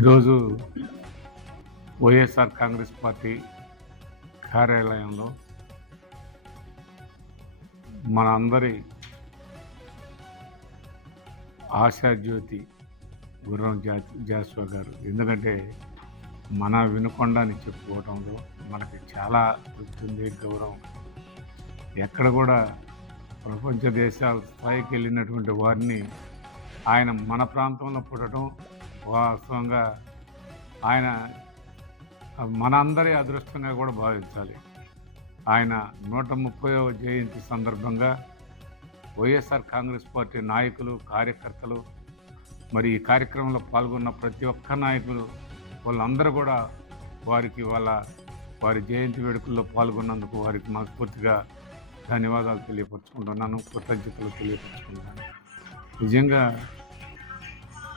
ఈరోజు వైఎస్ఆర్ కాంగ్రెస్ పార్టీ కార్యాలయంలో మన అందరి ఆశాజ్యోతి గుర్రం జా జాస్వా గారు. ఎందుకంటే మన వినుకొండ అని చెప్పుకోవడంలో మనకి చాలా తృప్తి ఉంది గౌరవం. ఎక్కడ కూడా ప్రపంచ దేశాల స్థాయికి వెళ్ళినటువంటి వారిని ఆయన మన ప్రాంతంలో పుట్టడం వాస్తవంగా ఆయన మనందరి అదృష్టంగా కూడా భావించాలి. ఆయన నూట ముప్పైవ జయంతి సందర్భంగా వైఎస్ఆర్ కాంగ్రెస్ పార్టీ నాయకులు కార్యకర్తలు మరి ఈ కార్యక్రమంలో పాల్గొన్న ప్రతి ఒక్క నాయకులు వాళ్ళందరూ కూడా వారికి వాళ్ళ వారి జయంతి వేడుకల్లో పాల్గొన్నందుకు వారికి మనస్ఫూర్తిగా ధన్యవాదాలు తెలియపరుచుకుంటున్నాను కృతజ్ఞతలు తెలియపరుచుకుంటున్నాను. నిజంగా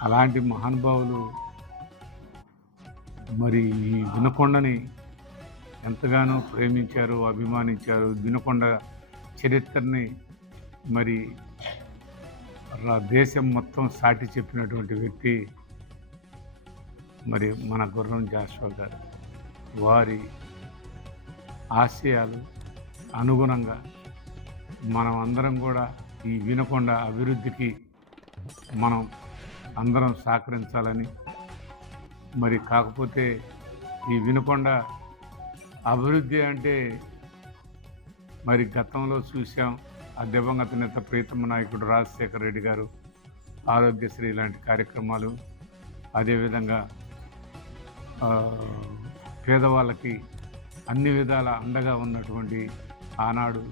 అలాంటి మహానుభావులు మరి ఈ వినకొండని ఎంతగానో ప్రేమించారు అభిమానించారు. వినకొండ చరిత్రని మరి రా- దేశం మొత్తం సాటి చెప్పినటువంటి వ్యక్తి మరి మన గుర్రం జాషువా గారు. వారి ఆశయాలు అనుగుణంగా మనం అందరం కూడా ఈ వినకొండ అభివృద్ధికి మనం అందరం సహకరించాలని. మరి కాకపోతే ఈ వినకొండ అభివృద్ధి అంటే మరి గతంలో చూసాం ఆ దివంగత నేత ప్రీతమ నాయకుడు రాజశేఖర రెడ్డి గారు ఆరోగ్యశ్రీ లాంటి కార్యక్రమాలు అదేవిధంగా పేదవాళ్ళకి అన్ని విధాల అండగా ఉన్నటువంటి ఆనాడు.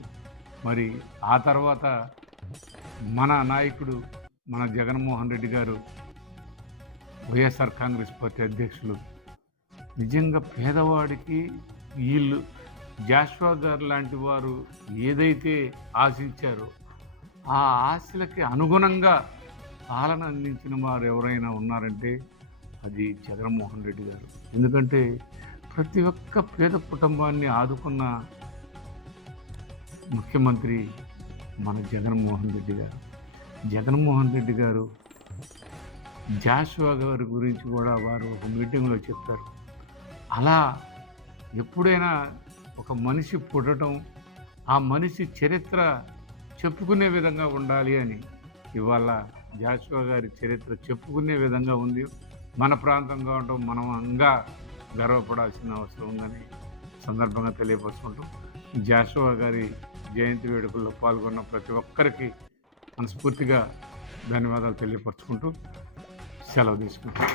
మరి ఆ తర్వాత మన నాయకుడు మన జగన్మోహన్ రెడ్డి గారు వైఎస్ఆర్ కాంగ్రెస్ పార్టీ అధ్యక్షులు. నిజంగా పేదవాడికి వీళ్ళు జాష్వా గారు లాంటి వారు ఏదైతే ఆశించారో ఆ ఆశలకి అనుగుణంగా పాలన అందించిన వారు ఎవరైనా ఉన్నారంటే అది జగన్మోహన్ రెడ్డి గారు. ఎందుకంటే ప్రతి ఒక్క పేద కుటుంబాన్ని ఆదుకున్న ముఖ్యమంత్రి మన జగన్మోహన్ రెడ్డి గారు. జగన్మోహన్ రెడ్డి గారు జాషువా గారి గురించి కూడా వారు ఒక మీటింగ్లో చెప్తారు అలా ఎప్పుడైనా ఒక మనిషి పుట్టడం ఆ మనిషి చరిత్ర చెప్పుకునే విధంగా ఉండాలి అని ఇవాళ జాషువా గారి చరిత్ర చెప్పుకునే విధంగా ఉంది. మన ప్రాంతంగా ఉండటం మనం అంగా గర్వపడాల్సిన అవసరం ఉందని సందర్భంగా తెలియపరుచుకుంటాం జాషువా గారి జయంతి వేడుకల్లో పాల్గొన్న ప్రతి ఒక్కరికి మనస్ఫూర్తిగా ధన్యవాదాలు తెలియపరుచుకుంటూ సెలవు తీసుకుంటాం